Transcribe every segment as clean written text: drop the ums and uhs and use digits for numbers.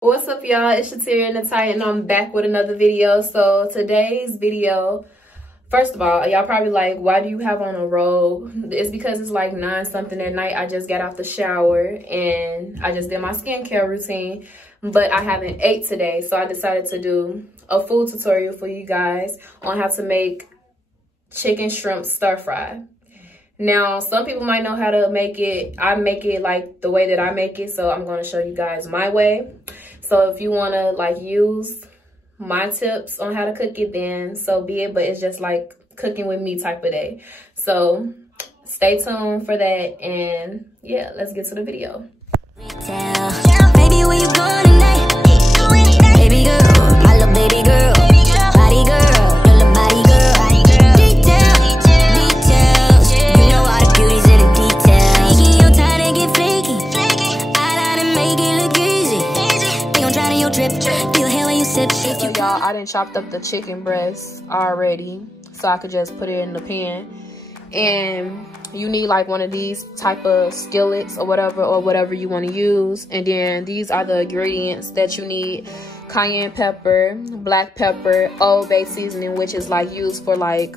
What's up, y'all? It's Shatira Natalia, and I'm back with another video. So today's video, first of all, y'all probably like, why do you have on a robe? It's because it's like 9 something at night. I just got out the shower and I just did my skincare routine, but I haven't ate today. So I decided to do a food tutorial for you guys on how to make chicken shrimp stir fry. Now, some people might know how to make it. I make it like the way that I make it, so I'm going to show you guys my way. So if you want to like use my tips on how to cook it, then so be it. But it's just like cooking with me type of day. So stay tuned for that. And yeah, let's get to the video. Baby, where you going tonight? Baby girl, my little baby girl, body girl, little body girl. Details, you know all the beauties in the details. Making your time and get flaky. I like to make it look easy. They gon' drown in your drip. Feel hell when you sip. So y'all, I done chopped up the chicken breast already, so I could just put it in the pan. And you need like one of these type of skillets or whatever you want to use. And then these are the ingredients that you need: cayenne pepper, black pepper, Old Bay seasoning, which is like used for like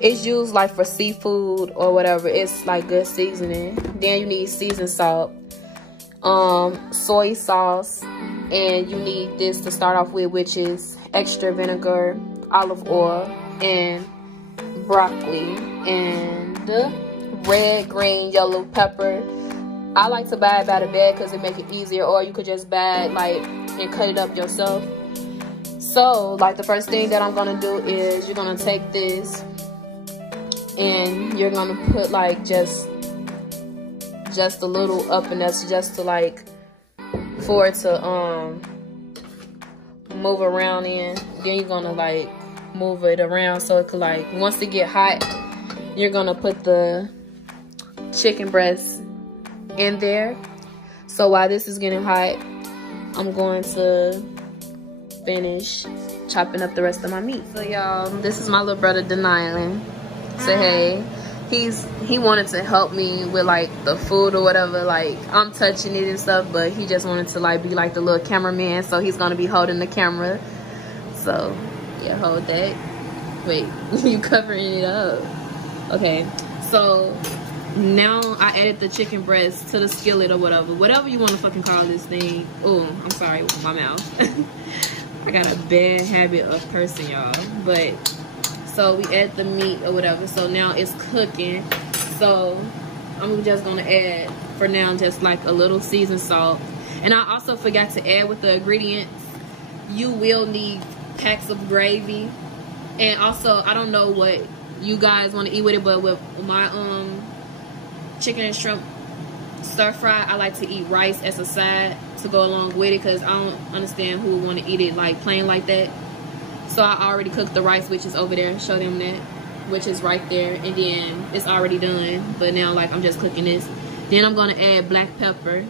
it's used like for seafood or whatever. It's like good seasoning. Then you need seasoned salt, soy sauce, and you need this to start off with, which is extra vinegar, olive oil, and broccoli, and red, green, yellow pepper. I like to buy it by the bag because it make it easier, or you could just buy it like and cut it up yourself. So like the first thing that I'm gonna do is you're gonna take this and you're gonna put like just a little up, and that's just to like for it to move around in. Then you're gonna like move it around so it could like, once it get hot, you're gonna put the chicken breast in there. So while this is getting hot, I'm going to finish chopping up the rest of my meat. So y'all, this is my little brother Denialin. Say hey. He wanted to help me with like the food or whatever, like I'm touching it and stuff, but he just wanted to like be like the little cameraman, so he's gonna be holding the camera. So yeah, hold that. Wait, you covering it up? Okay, so now I added the chicken breast to the skillet or whatever you want to fucking call this thing. Oh, I'm sorry with my mouth. I got a bad habit of cursing, y'all. But so we add the meat or whatever. So now it's cooking. So I'm just gonna add for now just like a little seasoned salt. And I also forgot to add with the ingredients, you will need packs of gravy. And also, I don't know what you guys want to eat with it, but with my chicken and shrimp stir fry, I like to eat rice as a side to go along with it, because I don't understand who would want to eat it like plain like that. So I already cooked the rice, which is over there. Show them that, which is right there. And then it's already done. But now like I'm just cooking this. Then I'm gonna add black pepper,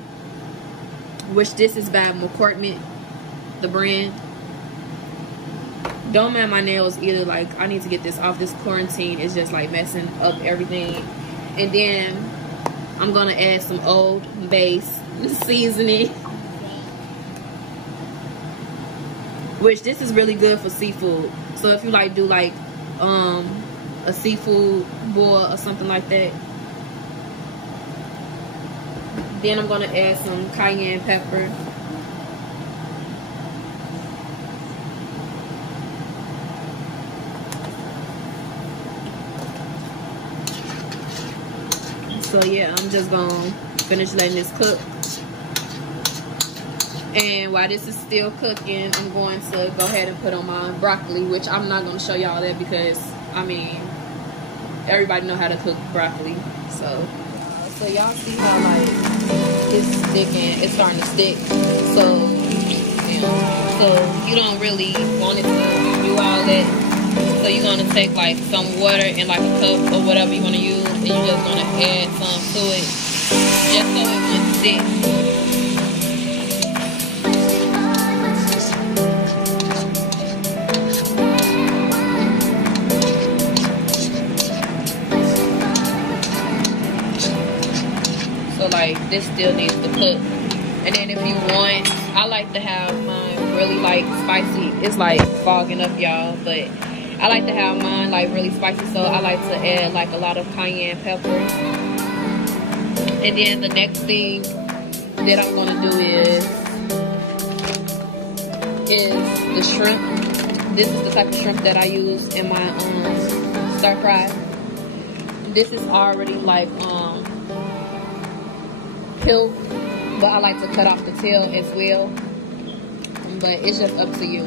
which this is by McCormick, the brand. Don't mind my nails either. Like I need to get this off. This quarantine is just like messing up everything. And then I'm gonna add some Old Bay seasoning, which this is really good for seafood. So if you like do like a seafood boil or something like that. Then I'm gonna add some cayenne pepper. So yeah, I'm just gonna finish letting this cook. And while this is still cooking, I'm going to go ahead and put on my broccoli, which I'm not going to show y'all that because, I mean, everybody know how to cook broccoli. So y'all see how, like, it's sticking, it's starting to stick. So, so you don't really want it to do all that. So you're going to take, like, some water and, like, a cup or whatever you want to use, and you're just going to add some to it just so it won't stick. So like this still needs to cook. And then if you want, I like to have mine really like spicy. It's like fogging up, y'all, but I like to have mine like really spicy, so I like to add like a lot of cayenne pepper. And then the next thing that I'm gonna do is the shrimp. This is the type of shrimp that I use in my stir fry. This is already like peeled, but I like to cut off the tail as well. But it's just up to you.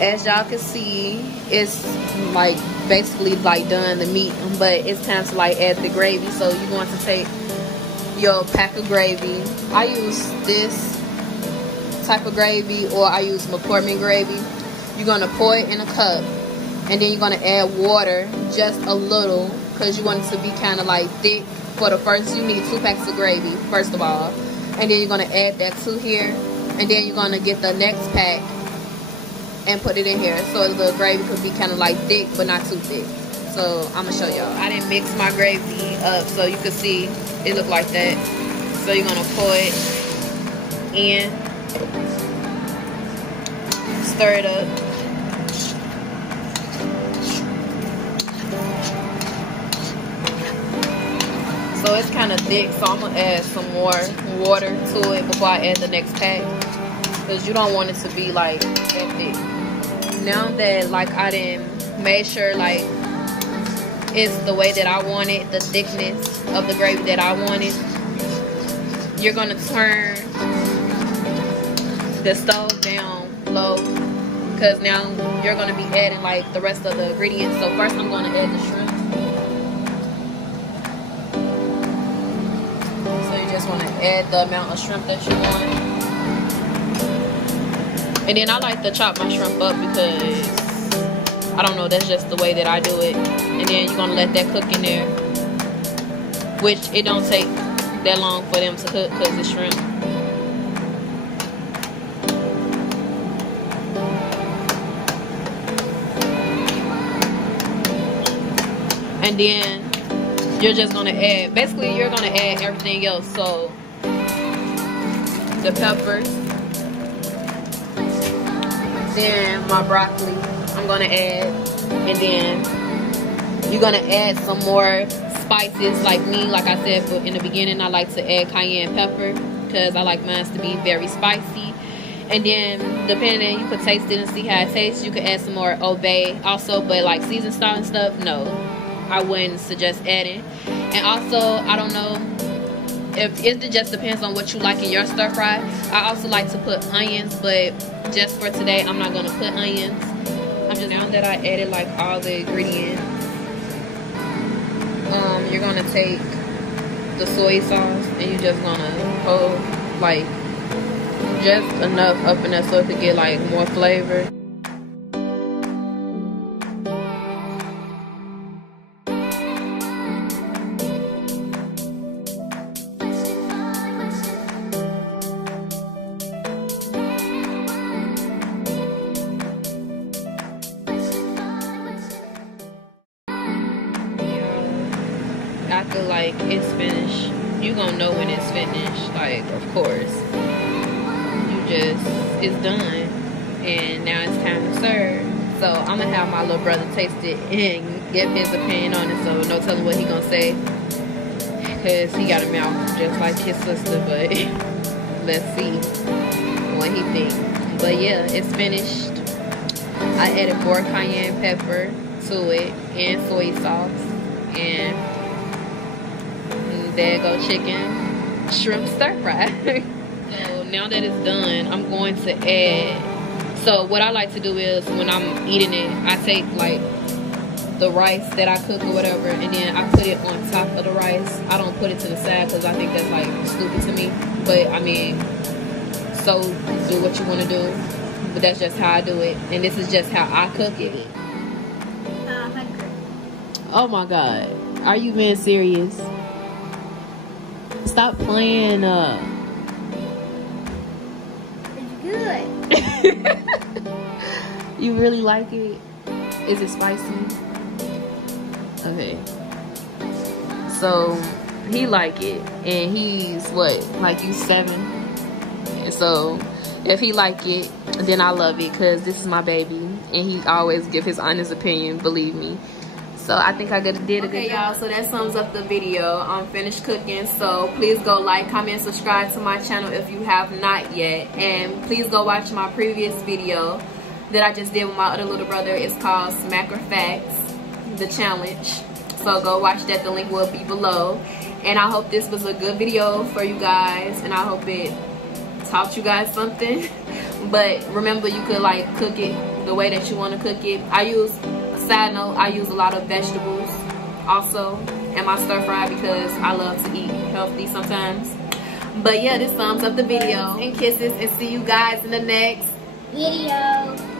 As y'all can see, it's like basically like done the meat, but it's time to like add the gravy. So you're going to take your pack of gravy. I use this type of gravy, or I use McCormick gravy. You're going to pour it in a cup, and then you're going to add water, just a little, because you want it to be kind of like thick. For the first, you need 2 packs of gravy, first of all. And then you're going to add that to here, and then you're going to get the next pack and put it in here, so the gravy could be kind of like thick but not too thick. So I'm gonna show y'all. I didn't mix my gravy up, so you can see it look like that. So you're gonna pour it in, stir it up. So it's kind of thick, so I'm gonna add some more water to it before I add the next pack, because you don't want it to be like that thick. Now that like I done made sure like it's the way that I want it, the thickness of the gravy that I wanted, you're gonna turn the stove down low, because now you're gonna be adding like the rest of the ingredients. So first I'm gonna add the shrimp. So you just wanna add the amount of shrimp that you want. And then I like to chop my shrimp up because, I don't know, that's just the way that I do it. And then you're going to let that cook in there. Which, it don't take that long for them to cook because it's shrimp. And then, you're just going to add, basically you're going to add everything else. So, the peppers. Then my broccoli I'm gonna add, and then you're gonna add some more spices. Like me, like I said in the beginning, I like to add cayenne pepper because I like mine to be very spicy. And then depending, you could taste it and see how it tastes. You could add some more Old Bay also, but like seasoned salt and stuff, no, I wouldn't suggest adding. And also, I don't know, if it just depends on what you like in your stir fry. I also like to put onions, but just for today, I'm not gonna put onions. I'm just, now that I added like all the ingredients, you're gonna take the soy sauce and you're just gonna hold like just enough up in there so it could get like more flavor. After like it's finished, you gonna know when it's finished, like, of course. It's done, and now it's time to serve. So I'm gonna have my little brother taste it and give his opinion on it, so no telling what he gonna say, because he got a mouth just like his sister. But let's see what he thinks. But yeah, it's finished. I added more cayenne pepper to it and soy sauce, and there go chicken shrimp stir fry. So now that it's done, I'm going to add, so what I like to do is when I'm eating it, I take like the rice that I cook or whatever, and then I put it on top of the rice. I don't put it to the side because I think that's like stupid to me, but I mean, so do what you want to do, but that's just how I do it, and this is just how I cook it. Oh my God, are you being serious? Stop playing. It's good. You really like it? Is it spicy? Okay. So he like it, and he's what? Like you 7? opinion. So if he like it, then I love it, because this is my baby and he always give his honest opinion, believe me. So I think I did a good job. Okay, y'all, so that sums up the video. I'm finished cooking. So please go like, comment, subscribe to my channel if you have not yet. And please go watch my previous video that I just did with my other little brother. It's called Smack or Facts, the challenge. So go watch that. The link will be below. And I hope this was a good video for you guys. And I hope it taught you guys something. But remember, you could like cook it the way that you want to cook it. Side note, I use a lot of vegetables also in my stir fry because I love to eat healthy sometimes. But yeah, this thumbs up the video and kisses, and see you guys in the next video.